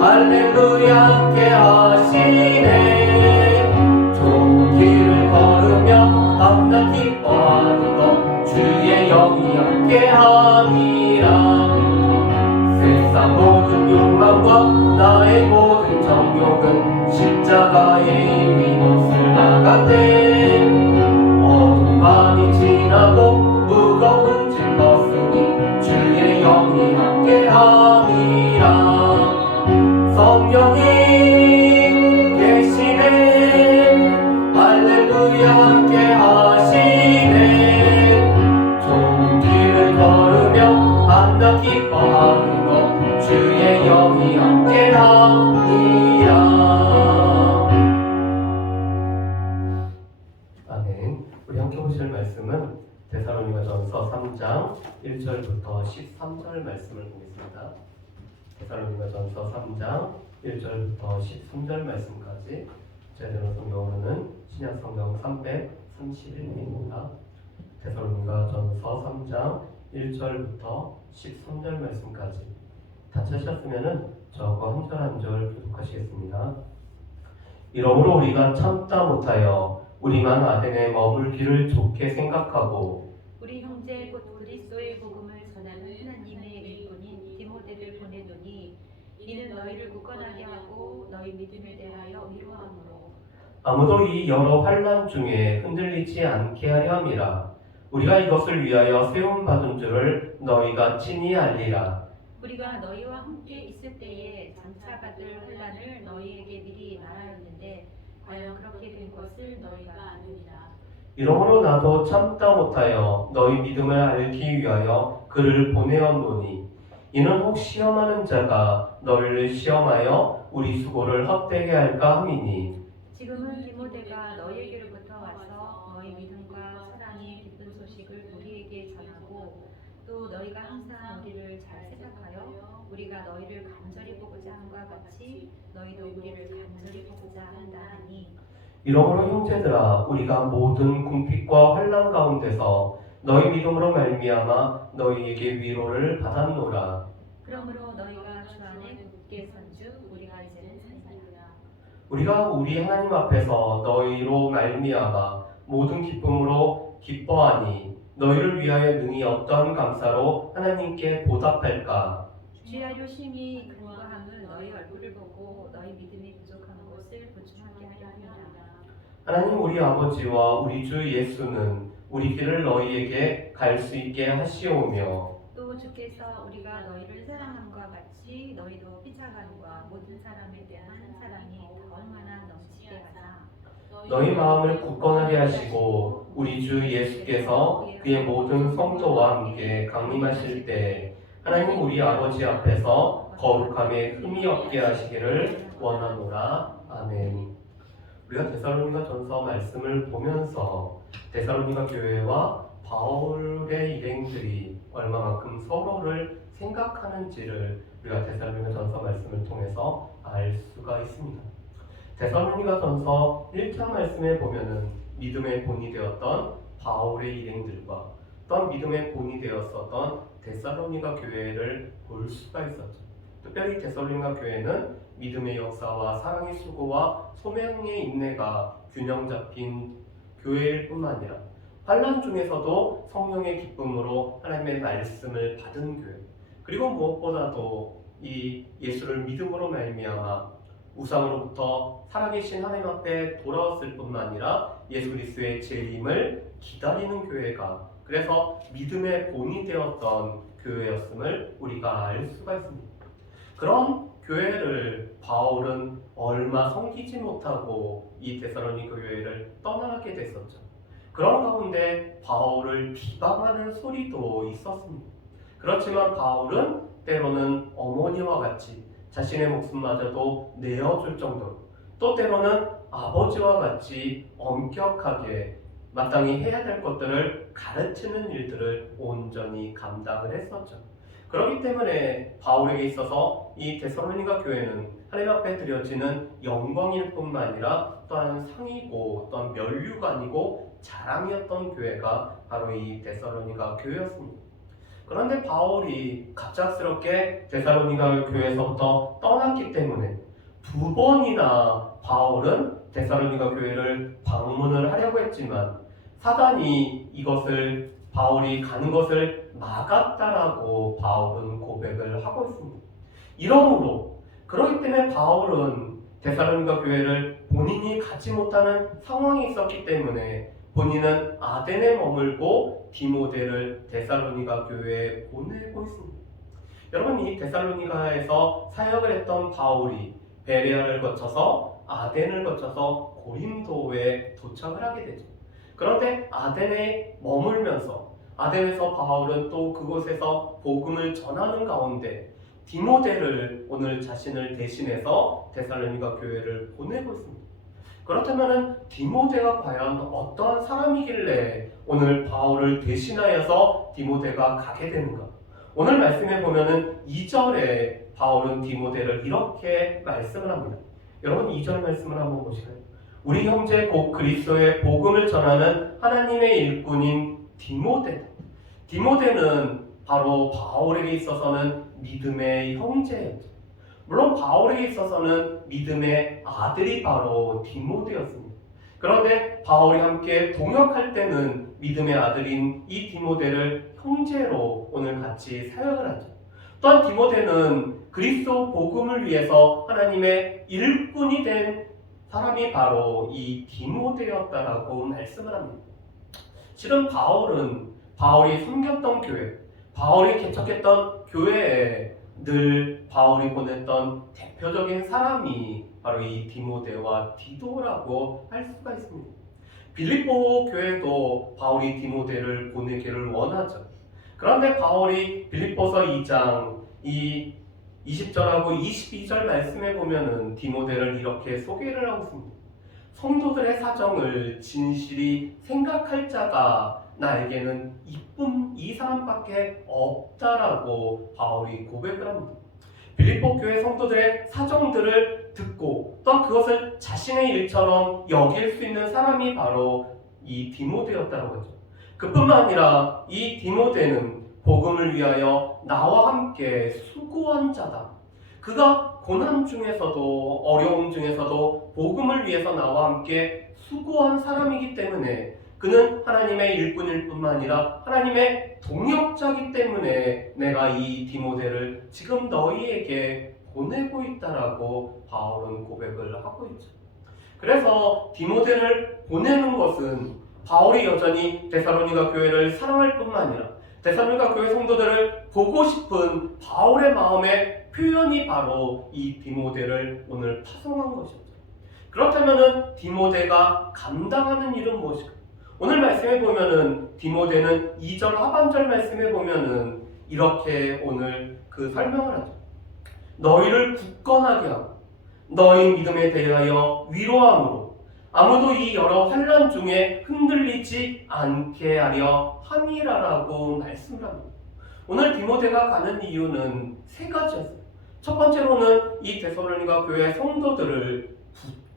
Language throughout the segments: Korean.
할렐루야 함께 하시네. 좋은 길을 걸으며 밤낮 기뻐하는 것 주의 영이 함께 함이라. 세상 모든 욕망과 나의 모든 정욕은 십자가에 이미 몫을 박았네. 어둠 많이 지나고 무거운 짐 벗으니 주의 영이 함께 함이라. 성령이 계시네. 할렐루야 함께 하시네. 좋은 길을 걸으며 밤낮 기뻐하는 것 주의 영이 함께 함이라. 아멘. 우리 함께 보실 말씀은 데살로니가전서 3장 1절부터 13절 말씀을 보겠습니다. 데살로니가전서 3장 1절부터 13절 말씀까지 제대로 성경으로는 신약성경 331페이지입니다. 데살로니가전서 3장 1절부터 13절 말씀까지 다 찾으셨으면 저하고 한 절 한 절 교독하시겠습니다. 이러므로 우리가 참다 못하여 우리만 아덴에 머물기를 좋게 생각하고 우리 형제 곧 그리스도의 복음을 전하는 하나님의 일꾼인 디모데를 보내노니 이는 너희를 굳건하게 하고 너희 믿음에 대하여 위로함으로 아무도 이 여러 환난 중에 흔들리지 않게 하려 함이라. 우리가 이것을 위하여 세움 받은 줄을 너희가 친히 알리라. 우리가 너희와 함께 있을 때에 장차 받을 환난을 너희에게 미리 말하였는데 과연 그렇게 된 것을 너희가 아느니라. 이러므로 나도 참다 못하여 너희 믿음을 알기 위하여 그를 보내었노니 이는 혹 시험하는 자가 너희를 시험하여 우리 수고를 헛되게 할까 함이니. 지금은 디모데가 너희에게로부터 와서 너희 믿음과 사랑의 기쁜 소식을 우리에게 전하고 또 너희가 항상 우리를 잘 생각하여 우리가 너희를 간절히 보고자 함과 같이 너희도 우리를 간절히 보고자 한다 하니 이러므로 형제들아 우리가 모든 궁핍과 환난 가운데서 너희 믿음으로 말미암아 너희에게 위로를 받았노라. 그러므로 너희가 주 안에 굳게 선즉 우리가 이제는 산다라. 우리가 우리 하나님 앞에서 너희로 말미암아 모든 기쁨으로 기뻐하니 너희를 위하여 능히 어떠한 감사로 하나님께 보답할까. 주야로 심히 근거함은 너희 얼굴을 보고 너희 믿음이 부족한 것을 보충하게 하려 함이라. 하나님 우리 아버지와 우리 주 예수는 우리 길을 너희에게 갈 수 있게 하시오며 또 주께서 우리가 너희를 사랑함과 같이 너희도 피차감과 모든 사람에 대한 사랑이 얼마나 넘치게 하자. 너희 마음을 굳건하게 하시고 우리 주 예수께서 그의 모든 성도와 함께 강림하실 때 하나님 우리 아버지 앞에서 거룩함에 흠이 없게 하시기를 원하노라. 아멘. 우리가 데살로니가전서 말씀을 보면서 데살로니가 교회와 바울의 일행들이 얼마만큼 서로를 생각하는지를 우리가 데살로니가전서 말씀을 통해서 알 수가 있습니다. 데살로니가전서 1장 말씀에 보면은 믿음의 본이 되었던 바울의 일행들과 또한 믿음의 본이 되었었던 데살로니가 교회를 볼 수가 있었죠. 특별히 데살로니가 교회는 믿음의 역사와 사랑의 수고와 소명의 인내가 균형 잡힌 교회일 뿐만 아니라 환난 중에서도 성령의 기쁨으로 하나님의 말씀을 받은 교회, 그리고 무엇보다도 이 예수를 믿음으로 말미암아 우상으로부터 살아계신 하나님 앞에 돌아왔을 뿐만 아니라 예수 그리스도의 재림을 기다리는 교회가, 그래서 믿음의 본이 되었던 교회였음을 우리가 알 수가 있습니다. 그런 교회를 바울은 얼마 섬기지 못하고 이 데살로니가 교회를 떠나게 됐었죠. 그런 가운데 바울을 비방하는 소리도 있었습니다. 그렇지만 바울은 때로는 어머니와 같이 자신의 목숨마저도 내어줄 정도로, 또 때로는 아버지와 같이 엄격하게 마땅히 해야 될 것들을 가르치는 일들을 온전히 감당을 했었죠. 그렇기 때문에 바울에게 있어서 이 데살로니가 교회는 하나님 앞에 드려지는 영광일 뿐만 아니라 또한 상이고 또한 면류가 아니고 자랑이었던 교회가 바로 이 데살로니가 교회였습니다. 그런데 바울이 갑작스럽게 데살로니가 교회에서부터 떠났기 때문에 2번이나 바울은 데살로니가 교회를 방문을 하려고 했지만 사단이 이것을 바울이 가는 것을 막았다라고 바울은 고백을 하고 있습니다. 이러므로 그렇기 때문에 바울은 데살로니가 교회를 본인이 가지 못하는 상황이 있었기 때문에 본인은 아덴에 머물고 디모데를 데살로니가 교회에 보내고 있습니다. 여러분, 이 데살로니가에서 사역을 했던 바울이 베레아를 거쳐서 아덴을 거쳐서 고린도에 도착을 하게 되죠. 그런데 아덴에 머물면서 아덴에서 바울은 또 그곳에서 복음을 전하는 가운데 디모데를 오늘 자신을 대신해서 데살로니가 교회를 보내고 있습니다. 그렇다면 디모데가 과연 어떠한 사람이길래 오늘 바울을 대신하여서 디모데가 가게 되는가? 오늘 말씀에 보면은 2절에 바울은 디모데를 이렇게 말씀을 합니다. 여러분 2절 말씀을 한번 보실까요? 우리 형제 곧 그리스도의 복음을 전하는 하나님의 일꾼인 디모데. 디모데는 바로 바울에게 있어서는 믿음의 형제였죠. 물론 바울에게 있어서는 믿음의 아들이 바로 디모데였습니다. 그런데 바울이 함께 동역할 때는 믿음의 아들인 이 디모데를 형제로 오늘 같이 사역을 하죠. 또한 디모데는 그리스도 복음을 위해서 하나님의 일꾼이 된 사람이 바로 이 디모데였다라고 말씀을 합니다. 실은 바울이 섬겼던 교회, 바울이 개척했던 교회에 늘 바울이 보냈던 대표적인 사람이 바로 이 디모데와 디도라고 할 수가 있습니다. 빌립보 교회도 바울이 디모데를 보내기를 원하죠. 그런데 바울이 빌립보서 2장 이 20절하고 22절 말씀에 보면은 디모데를 이렇게 소개를 하고 있습니다. 성도들의 사정을 진실이 생각할 자가 나에게는 이뿐 이 사람밖에 없다라고 바울이 고백을 합니다. 빌립보 교회 성도들의 사정들을 듣고 또 그것을 자신의 일처럼 여길 수 있는 사람이 바로 이 디모데였다고 하죠. 그뿐만 아니라 이 디모데는 복음을 위하여 나와 함께 수고한 자다. 그가 고난 중에서도 어려움 중에서도 복음을 위해서 나와 함께 수고한 사람이기 때문에 그는 하나님의 일꾼일 뿐만 아니라 하나님의 동역자이기 때문에 내가 이 디모데를 지금 너희에게 보내고 있다라고 바울은 고백을 하고 있죠. 그래서 디모데를 보내는 것은 바울이 여전히 데살로니가 교회를 사랑할 뿐만 아니라 데살로니가 교회 성도들을 보고 싶은 바울의 마음의 표현이 바로 이 디모데를 오늘 파송한 것이었죠. 그렇다면 디모데가 감당하는 일은 무엇일까? 오늘 말씀에 보면은 디모데는 2절 하반절 말씀에 보면은 이렇게 오늘 그 설명을 하죠. 너희를 굳건하게 하고 너희 믿음에 대하여 위로함으로 아무도 이 여러 환난 중에 흔들리지 않게 하려 함이라라고 말씀을 합니다. 오늘 디모데가 가는 이유는 3가지였어요. 첫 번째로는 이 데살로니가 교회 성도들을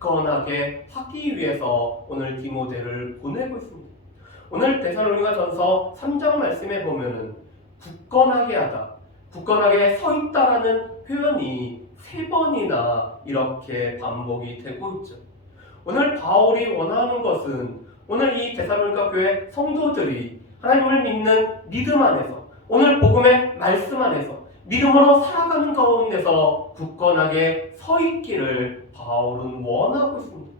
굳건하게 하기 위해서 오늘 디모데를 보내고 있습니다. 오늘 데살로니가 전서 3장 말씀에 보면은 굳건하게 하다, 굳건하게 서 있다라는 표현이 3번이나 이렇게 반복이 되고 있죠. 오늘 바울이 원하는 것은 오늘 이 데살로니가 교회 성도들이 하나님을 믿는 믿음 안에서 오늘 복음의 말씀 안에서 믿음으로 살아가는 가운데서 굳건하게 서 있기를 바울은 원하고 있습니다.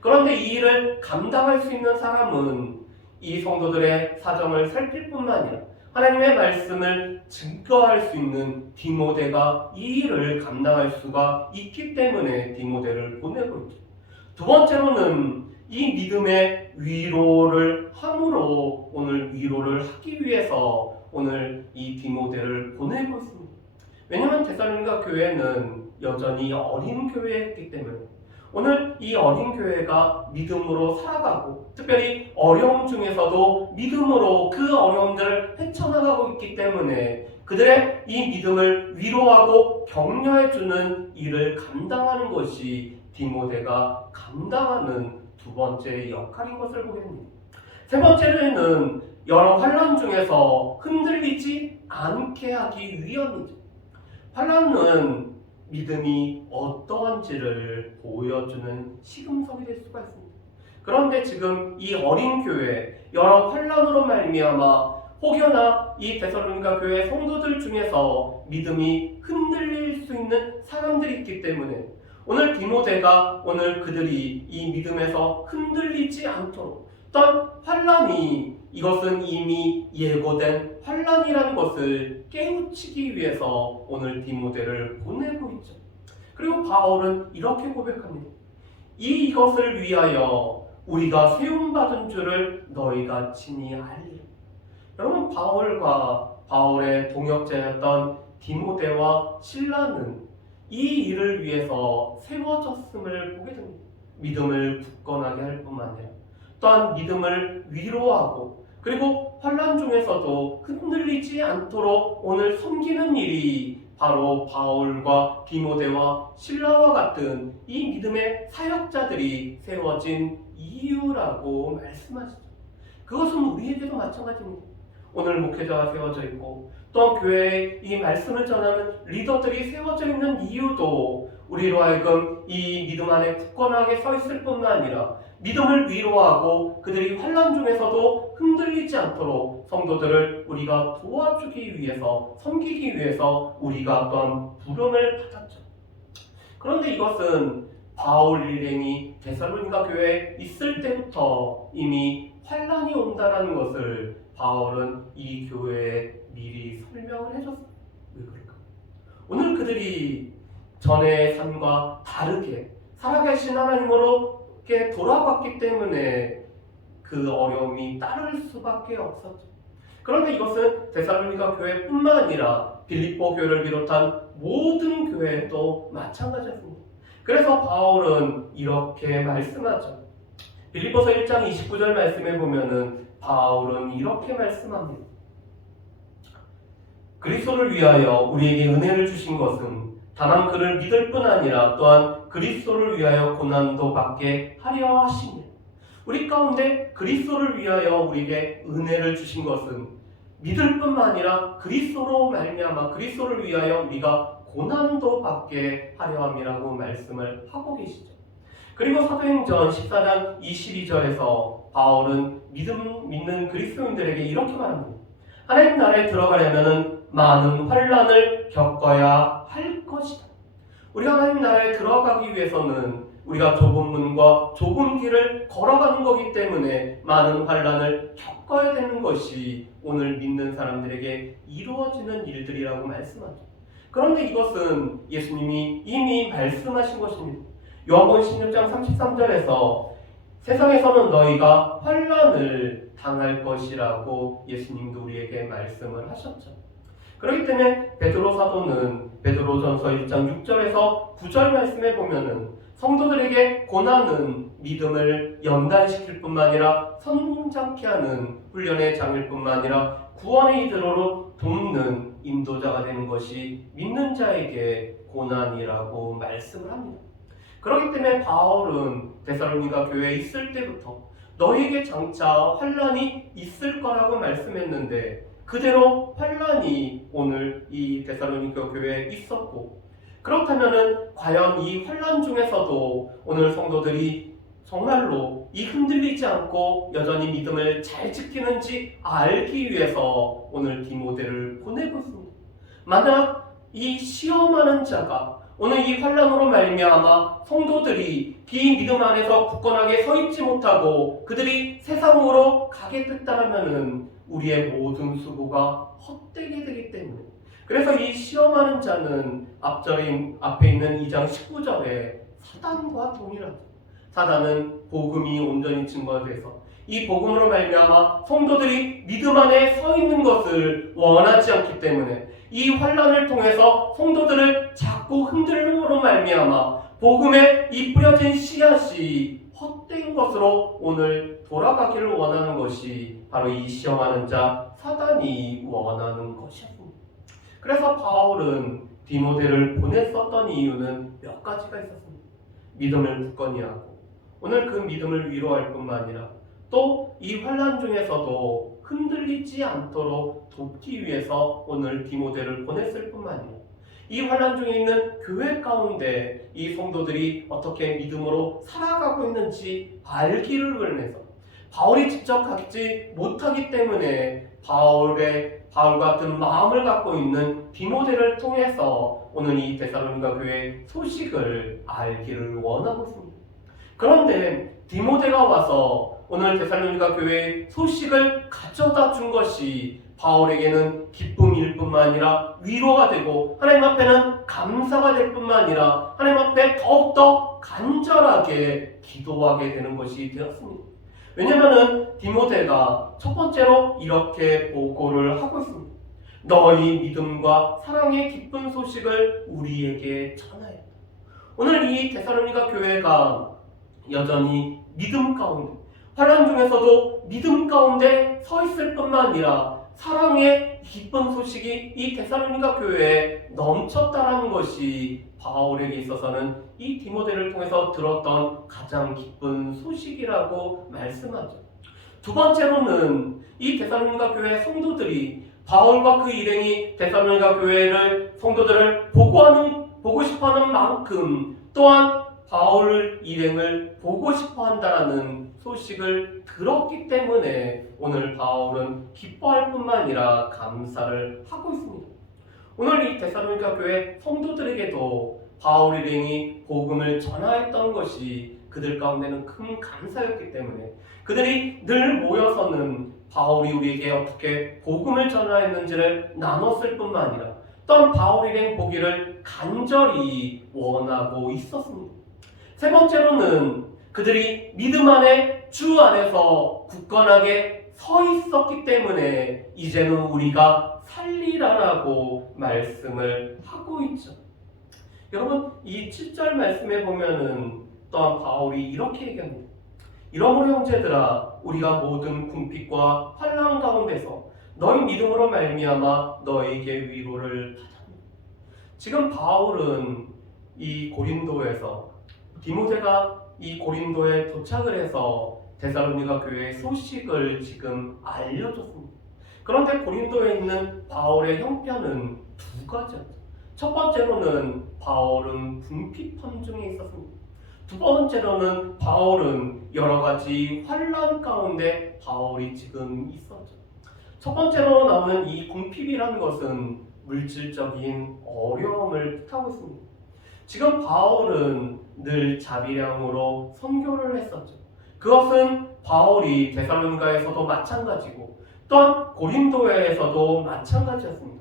그런데 이 일을 감당할 수 있는 사람은 이 성도들의 사정을 살필 뿐만 아니라 하나님의 말씀을 증거할 수 있는 디모데가 이 일을 감당할 수가 있기 때문에 디모데를 보내고 있죠. 두 번째로는 이 믿음의 위로를 함으로 오늘 위로를 하기 위해서 오늘 이 디모데를 보내고 있습니다. 왜냐하면 데살로니가 교회는 여전히 어린 교회였기 때문에 오늘 이 어린 교회가 믿음으로 살아가고 특별히 어려움 중에서도 믿음으로 그 어려움들을 헤쳐나가고 있기 때문에 그들의 이 믿음을 위로하고 격려해주는 일을 감당하는 것이 디모데가 감당하는 2번째 역할인 것을 보게 됩니다. 3번째는 여러 환난 중에서 흔들리지 않게 하기 위함이죠. 환란은 믿음이 어떠한지를 보여주는 시금석이 될 수가 있습니다. 그런데 지금 이 어린 교회 여러 환란으로 말미암아 혹여나 이 데살로니가 교회 성도들 중에서 믿음이 흔들릴 수 있는 사람들이 있기 때문에 오늘 디모데가 오늘 그들이 이 믿음에서 흔들리지 않도록 어떤 환란이 이것은 이미 예고된 환란이라는 것을 깨우치기 위해서 오늘 디모데를 보내고 있죠. 그리고 바울은 이렇게 고백합니다. 이것을 위하여 우리가 세움받은 줄을 너희가 친히 알리라. 여러분, 바울과 바울의 동역자였던 디모데와 실라는 이 일을 위해서 세워졌음을 보게 됩니다. 믿음을 굳건하게 할 뿐만 아니라 또한 믿음을 위로하고 그리고 환난 중에서도 흔들리지 않도록 오늘 섬기는 일이 바로 바울과 디모데와 실라와 같은 이 믿음의 사역자들이 세워진 이유라고 말씀하시죠. 그것은 우리에게도 마찬가지입니다. 오늘 목회자가 세워져 있고 또 교회에 이 말씀을 전하는 리더들이 세워져 있는 이유도 우리로 하여금 이 믿음 안에 굳건하게 서 있을 뿐만 아니라 믿음을 위로하고 그들이 환난 중에서도 흔들리지 않도록 성도들을 우리가 도와주기 위해서 섬기기 위해서 우리가 또한 부름을 받았죠. 그런데 이것은 바울 일행이 데살로니가 교회에 있을 때부터 이미 환난이 온다는 것을 바울은 이 교회에 미리 설명을 해줬어요. 왜 그럴까? 오늘 그들이 전의 삶과 다르게 살아계신 하나님으로께 돌아갔기 때문에 그 어려움이 따를 수밖에 없었죠. 그런데 이것은 데살로니가 교회뿐만 아니라 빌립보 교회를 비롯한 모든 교회도 마찬가지였습니다. 그래서 바울은 이렇게 말씀하죠. 빌립보서 1장 29절 말씀에 보면은 바울은 이렇게 말씀합니다. 그리스도를 위하여 우리에게 은혜를 주신 것은 다만 그를 믿을 뿐 아니라 또한 그리스도를 위하여 고난도 받게 하려 하시니 우리 가운데 그리스도를 위하여 우리에게 은혜를 주신 것은 믿을 뿐만 아니라 그리스도로 말미암아 그리스도를 위하여 우리가 고난도 받게 하려 함이라고 말씀을 하고 계시죠. 그리고 사도행전 14장 22절에서 바울은 믿는 그리스도인들에게 이렇게 말합니다. 하나님 나라에 들어가려면 많은 환난을 겪어야 할 것이다. 우리가 하나님 나라에 들어가기 위해서는 우리가 좁은 문과 좁은 길을 걸어가는 거기 때문에 많은 환난을 겪어야 되는 것이 오늘 믿는 사람들에게 이루어지는 일들이라고 말씀하죠. 그런데 이것은 예수님이 이미 말씀하신 것입니다. 요한복음 16장 33절에서 세상에서는 너희가 환난을 당할 것이라고 예수님도 우리에게 말씀을 하셨죠. 그렇기 때문에 베드로 사도는 베드로전서 1장 6절에서 9절 말씀에 보면은 성도들에게 고난은 믿음을 연단시킬 뿐만 아니라 성장케 하는 훈련의 장일 뿐만 아니라 구원의 이들로 돕는 인도자가 되는 것이 믿는 자에게 고난이라고 말씀을 합니다. 그렇기 때문에 바울은 데살로니가 교회에 있을 때부터 너희에게 장차 환난이 있을 거라고 말씀했는데 그대로 환난이 오늘 이 데살로니가 교회에 있었고 그렇다면은 과연 이 환난 중에서도 오늘 성도들이 정말로 이 흔들리지 않고 여전히 믿음을 잘 지키는지 알기 위해서 오늘 디모데를 보내고 있습니다. 만약 이 시험하는 자가 오늘 이 환난으로 말미암아 성도들이 비믿음 안에서 굳건하게 서 있지 못하고 그들이 세상으로 가게 됐다면은 우리의 모든 수고가 헛되게 되기 때문에 그래서 이 시험하는 자는 앞에 있는 2장 19절에 사단과 동일하죠. 사단은 복음이 온전히 증거돼서 이 복음으로 말미암아 성도들이 믿음 안에 서 있는 것을 원하지 않기 때문에 이 환난을 통해서 성도들을 자꾸 흔들므로 말미암아 복음에 이 뿌려진 씨앗이 헛된 것으로 오늘 돌아가기를 원하는 것이 바로 이 시험하는 자 사단이 원하는 것이었습니다. 그래서 바울은 디모데를 보냈었던 이유는 몇 가지가 있었습니다. 믿음을 굳건히 하고 오늘 그 믿음을 위로할 뿐만 아니라 또 이 환난 중에서도 흔들리지 않도록 돕기 위해서 오늘 디모데를 보냈을 뿐만 아니라 이 환난 중에 있는 교회 가운데 이 성도들이 어떻게 믿음으로 살아가고 있는지 알기를 위해서 바울이 직접 가지 못하기 때문에 바울 같은 마음을 갖고 있는 디모데를 통해서 오늘 이 데살로니가 교회의 소식을 알기를 원하고 있습니다. 그런데 디모데가 와서 오늘 데살로니가 교회의 소식을 가져다 준 것이 바울에게는 기쁨일 뿐만 아니라 위로가 되고 하나님 앞에는 감사가 될 뿐만 아니라 하나님 앞에 더욱더 간절하게 기도하게 되는 것이 되었습니다. 왜냐하면 디모데가 첫 번째로 이렇게 보고를 하고 있습니다. 너희 믿음과 사랑의 기쁜 소식을 우리에게 전하여. 오늘 이 데살로니가 교회가 여전히 믿음 가운데, 환난 중에서도 믿음 가운데 서 있을 뿐만 아니라 사랑의 기쁜 소식이 이 데살로니가 교회에 넘쳤다라는 것이 바울에게 있어서는 이 디모데를 통해서 들었던 가장 기쁜 소식이라고 말씀하죠. 두 번째로는 이 데살로니가 교회 성도들이 바울과 그 일행이 데살로니가 교회를 성도들을 보고 싶어하는 만큼 또한 바울 일행을 보고 싶어한다라는 소식을 들었기 때문에 오늘 바울은 기뻐할 뿐만 아니라 감사를 하고 있습니다. 오늘 이 데살로니가 교회 성도들에게도 바울 일행이 복음을 전하였던 것이 그들 가운데는 큰 감사였기 때문에 그들이 늘 모여서는 바울이 우리에게 어떻게 복음을 전하였는지를 나눴을 뿐만 아니라 또한 바울 일행 보기를 간절히 원하고 있었습니다. 세 번째로는 그들이 믿음 안에 주 안에서 굳건하게 서 있었기 때문에 이제는 우리가 살리라라고 말씀을 하고 있죠. 여러분, 이 7절 말씀에 보면은 또한 바울이 이렇게 얘기합니다. 이러므로 형제들아, 우리가 모든 궁핍과 환난 가운데서 너희 믿음으로 말미암아 너에게 위로를 받았노라. 지금 바울은 이 고린도에서 디모데가 이 고린도에 도착을 해서 데살로니가 교회의 소식을 지금 알려줬습니다. 그런데 고린도에 있는 바울의 형편은 두 가지였죠. 첫 번째로는 바울은 궁핍함 중에 있었습니다. 두 번째로는 바울은 여러 가지 환난 가운데 바울이 지금 있었죠. 첫 번째로 나오는 이 궁핍이라는 것은 물질적인 어려움을 뜻하고 있습니다. 지금 바울은 늘 자비량으로 선교를 했었죠. 그것은 바울이 데살로니가에서도 마찬가지고 또한 고린도에서도 마찬가지였습니다.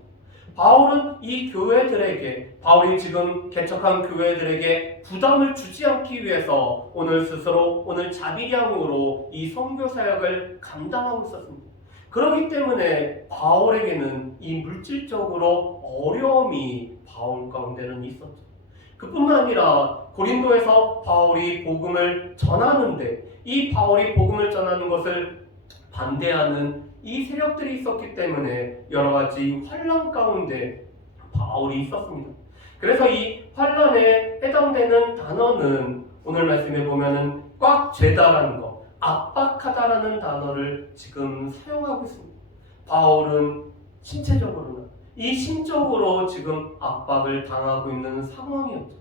바울은 이 교회들에게, 바울이 지금 개척한 교회들에게 부담을 주지 않기 위해서 오늘 스스로 오늘 자비량으로 이 선교 사역을 감당하고 있었습니다. 그렇기 때문에 바울에게는 이 물질적으로 어려움이 바울 가운데는 있었죠. 그뿐만 아니라 고린도에서 바울이 복음을 전하는데 이 바울이 복음을 전하는 것을 반대하는 이 세력들이 있었기 때문에 여러 가지 환난 가운데 바울이 있었습니다. 그래서 이 환난에 해당되는 단어는 오늘 말씀에 보면은 꽉 죄다라는 거, 압박하다라는 단어를 지금 사용하고 있습니다. 바울은 신체적으로나 이 심적으로 지금 압박을 당하고 있는 상황이었죠.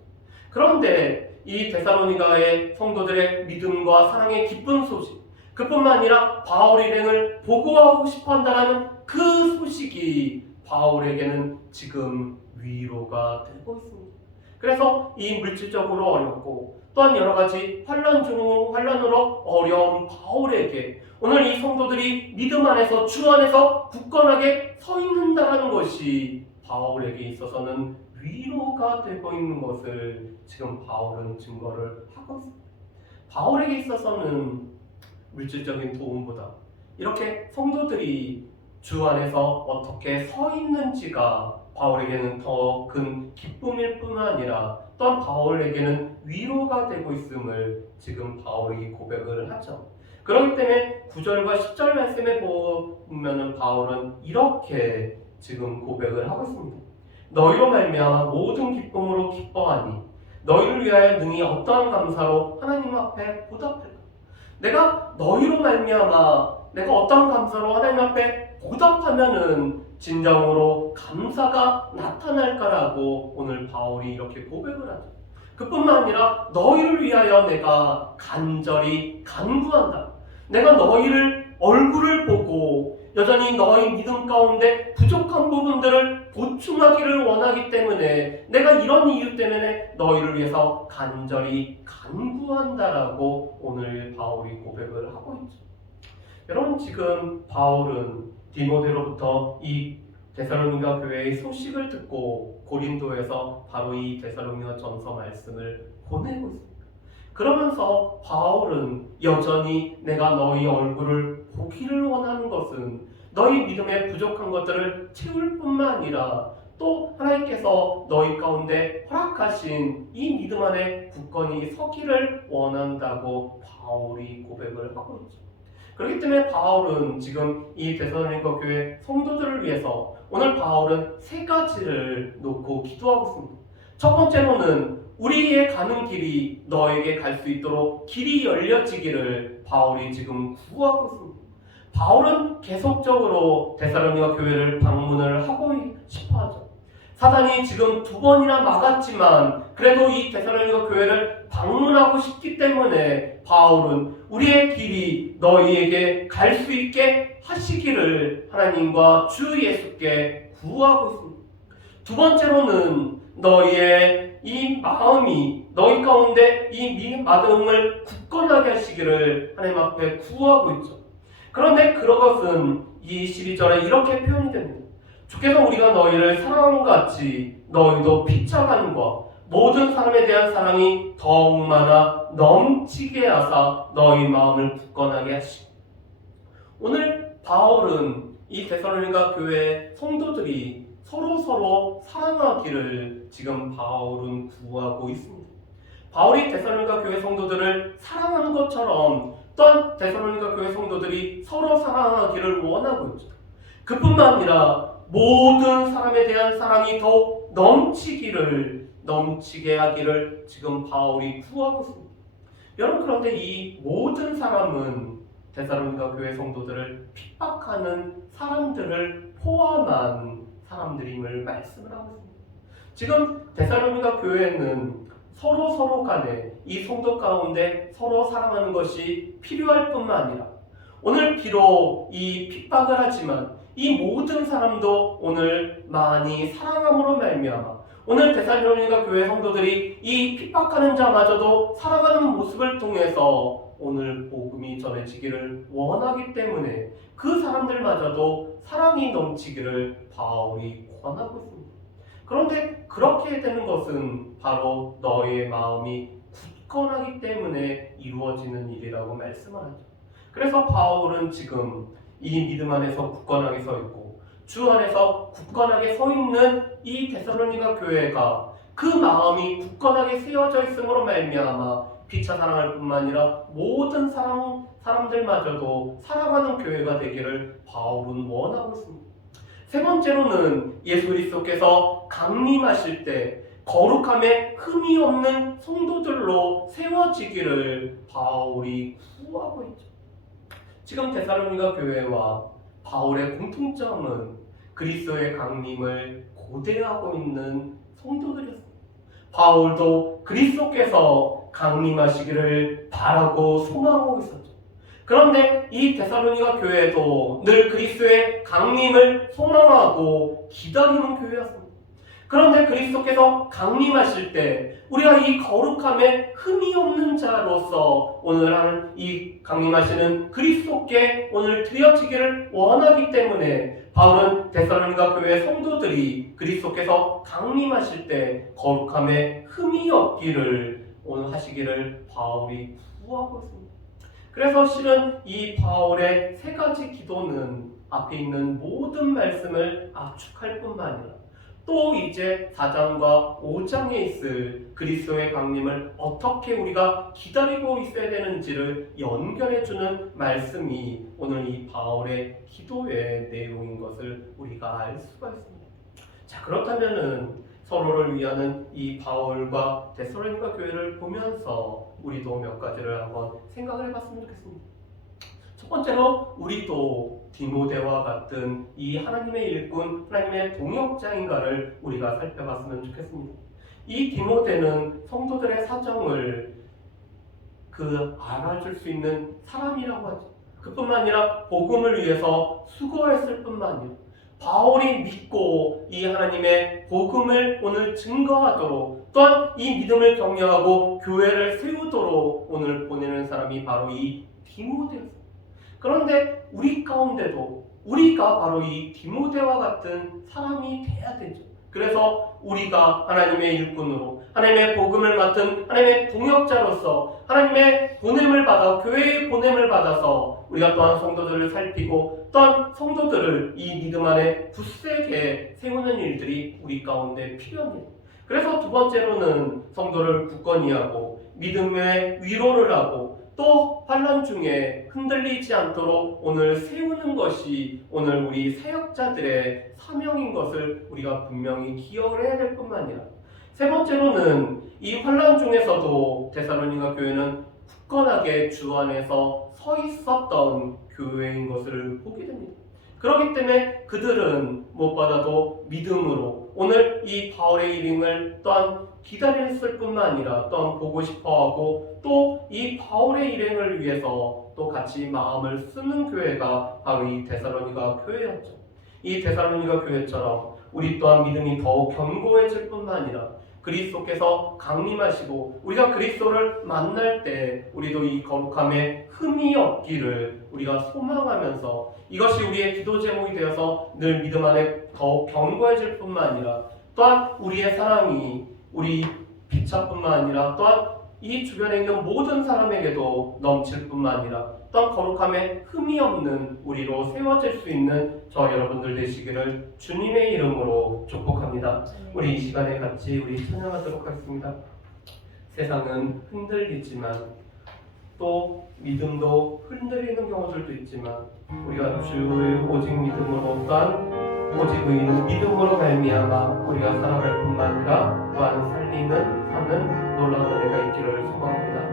그런데 이 데살로니가의 성도들의 믿음과 사랑의 기쁜 소식, 그뿐만 아니라 바울 일행을 보고하고 싶어한다는 그 소식이 바울에게는 지금 위로가 되고 있습니다. 그래서 이 물질적으로 어렵고 또한 여러 가지 환난으로 어려운 바울에게 오늘 이 성도들이 믿음 안에서 주 안에서 굳건하게 서 있는다는 것이 바울에게 있어서는 위로가 되고 있는 것을 지금 바울은 증거를 하고 있습니다. 바울에게 있어서는 물질적인 도움보다 이렇게 성도들이 주 안에서 어떻게 서 있는지가 바울에게는 더 큰 기쁨일 뿐만 아니라 또한 바울에게는 위로가 되고 있음을 지금 바울이 고백을 하죠. 그렇기 때문에 9절과 10절 말씀에 보면은 바울은 이렇게 지금 고백을 하고 있습니다. 너희로 말미암아 모든 기쁨으로 기뻐하니 너희를 위하여 능히 어떠한 감사로 하나님 앞에 보답할까. 내가 너희로 말미암아 내가 어떤 감사로 하나님 앞에 보답하면은 진정으로 감사가 나타날까라고 오늘 바울이 이렇게 고백을 하죠. 그뿐만 아니라 너희를 위하여 내가 간절히 간구한다. 내가 너희를 얼굴을 보고 여전히 너희 믿음 가운데 부족한 부분들을 보충하기를 원하기 때문에 내가 이런 이유 때문에 너희를 위해서 간절히 간구한다라고 오늘 바울이 고백을 하고 있죠. 여러분, 지금 바울은 디모데로부터 이 데살로니가 교회의 소식을 듣고 고린도에서 바로 이 데살로니가 전서 말씀을 보내고 있습니다. 그러면서 바울은 여전히 내가 너희 얼굴을 보기를 원하는 것은 너희 믿음에 부족한 것들을 채울 뿐만 아니라 또 하나님께서 너희 가운데 허락하신 이 믿음 안에 굳건히 서기를 원한다고 바울이 고백을 하고 있죠. 그렇기 때문에 바울은 지금 이 데살로니가 교회 성도들을 위해서 오늘 바울은 세 가지를 놓고 기도하고 있습니다. 첫 번째로는 우리의 가는 길이 너에게 갈 수 있도록 길이 열려지기를 바울이 지금 구하고 있습니다. 바울은 계속적으로 데살로니가 교회를 방문을 하고 싶어하죠. 사단이 지금 2번이나 막았지만 그래도 이 데살로니가 교회를 방문하고 싶기 때문에 바울은 우리의 길이 너희에게 갈 수 있게 하시기를 하나님과 주 예수께 구하고 있습니다. 두 번째로는 너희의 이 마음이 너희 가운데 이 마음을 굳건하게 하시기를 하나님 앞에 구하고 있죠. 그런데 그것은 이 12절에 이렇게 표현이 됩니다. 주께서 우리가 너희를 사랑한 것 같이 너희도 피차간과 모든 사람에 대한 사랑이 더욱 많아 넘치게 하사 너희 마음을 굳건하게 하시고. 오늘 바울은 이 데살로니가 교회 성도들이 서로 사랑하기를 지금 바울은 구하고 있습니다. 바울이 데살로니가 교회 성도들을 사랑하는 것처럼 또한 데살로니가 교회 성도들이 서로 사랑하기를 원하고 있죠. 그뿐만 아니라 모든 사람에 대한 사랑이 더욱 넘치게 하기를 지금 바울이 구하고 있습니다. 여러분, 그런데 이 모든 사람은 데살로니가 교회 성도들을 핍박하는 사람들을 포함한 사람들임을 말씀을 하고 있습니다. 지금 데살로니가 교회는 서로 간에 이 성도 가운데 서로 사랑하는 것이 필요할 뿐만 아니라 오늘 비록 이 핍박을 하지만 이 모든 사람도 오늘 많이 사랑함으로 말미암아 오늘 데살로니가 교회 성도들이 이 핍박하는 자마저도 살아가는 모습을 통해서 오늘 복음이 전해지기를 원하기 때문에 그 사람들마저도 사랑이 넘치기를 바울이 권하고 있습니다. 그런데 그렇게 되는 것은 바로 너의 마음이 굳건하기 때문에 이루어지는 일이라고 말씀을 하죠. 그래서 바울은 지금 이 믿음 안에서 굳건하게 서 있고 주 안에서 굳건하게 서 있는 이 데살로니가 교회가 그 마음이 굳건하게 세워져 있음으로 말미암아 피차 사랑할 뿐만 아니라 모든 사람들마저도 사랑하는 교회가 되기를 바울은 원하고 있습니다. 세 번째로는 예수 그리스도께서 강림하실 때 거룩함에 흠이 없는 성도들로 세워지기를 바울이 구하고 있죠. 지금 데살로니가 교회와 바울의 공통점은 그리스도의 강림을 고대하고 있는 성도들이었습니다. 바울도 그리스도께서 강림하시기를 바라고 소망하고 있었죠. 그런데 이 데살로니가 교회도 늘 그리스도의 강림을 소망하고 기다리는 교회였습니다. 그런데 그리스도께서 강림하실 때 우리가 이 거룩함에 흠이 없는 자로서 오늘 하는 이 강림하시는 그리스도께 오늘 드려지기를 원하기 때문에 바울은 데살로니가 교회 성도들이 그리스도께서 강림하실 때 거룩함에 흠이 없기를 오늘 하시기를 바울이 구하고 있습니다. 그래서 실은 이 바울의 세 가지 기도는 앞에 있는 모든 말씀을 압축할 뿐만 아니라 또 이제 4장과 5장에 있을 그리스도의 강림을 어떻게 우리가 기다리고 있어야 되는지를 연결해주는 말씀이 오늘 이 바울의 기도의 내용인 것을 우리가 알 수가 있습니다. 자, 그렇다면은 서로를 위하는 이 바울과 데살로니가 교회를 보면서 우리도 몇 가지를 한번 생각을 해봤으면 좋겠습니다. 첫 번째로 우리도 디모데와 같은 이 하나님의 일꾼, 하나님의 동역자인가를 우리가 살펴봤으면 좋겠습니다. 이 디모데는 성도들의 사정을 알아줄 수 있는 사람이라고 하죠. 그뿐만 아니라 복음을 위해서 수고했을 뿐만 아니라 바울이 믿고 이 하나님의 복음을 오늘 증거하도록, 또한 이 믿음을 격려하고 교회를 세우도록 오늘 보내는 사람이 바로 이 디모데였습니다. 그런데 우리 가운데도 우리가 바로 이 디모데와 같은 사람이 돼야 되죠. 그래서 우리가 하나님의 일꾼으로 하나님의 복음을 맡은 하나님의 동역자로서 하나님의 보냄을 받아, 교회의 보냄을 받아서 우리가 또한 성도들을 살피고 또한 성도들을 이 믿음 안에 굳세게 세우는 일들이 우리 가운데 필요합니다. 그래서 두 번째로는 성도를 굳건히 하고 믿음의 위로를 하고 또 환난 중에 흔들리지 않도록 오늘 세우는 것이 오늘 우리 사역자들의 사명인 것을 우리가 분명히 기억을 해야 될 뿐만 아니라, 세 번째로는 이 환난 중에서도 데살로니가 교회는 굳건하게 주 안에서 서 있었던 교회인 것을 보게 됩니다. 그렇기 때문에 그들은 무엇보다도 믿음으로 오늘 이 바울의 일행을 또한 기다렸을 뿐만 아니라 또한 보고 싶어하고 또 이 바울의 일행을 위해서 또 같이 마음을 쓰는 교회가 바로 이 데살로니가 교회였죠. 이 데살로니가 교회처럼 우리 또한 믿음이 더욱 견고해질 뿐만 아니라 그리스도께서 강림하시고 우리가 그리스도를 만날 때 우리도 이 거룩함에 흠이 없기를 우리가 소망하면서 이것이 우리의 기도 제목이 되어서 늘 믿음 안에 더욱 견고해질 뿐만 아니라 또한 우리의 사랑이 우리 피차뿐만 아니라 또한 이 주변에 있는 모든 사람에게도 넘칠 뿐만 아니라 또한 거룩함에 흠이 없는 우리로 세워질 수 있는 저 여러분들 되시기를 주님의 이름으로 축복합니다. 우리 이 시간에 같이 우리 찬양하도록 하겠습니다. 세상은 흔들리지만 또 믿음도 흔들리는 경우들도 있지만 우리가 주의 오직 믿음으로 또한 오직 의인은 믿음으로 말미암아 우리가 살아갈 뿐만 아니라 또한 살리는 사는 놀라운 은혜가 있기를 소망합니다.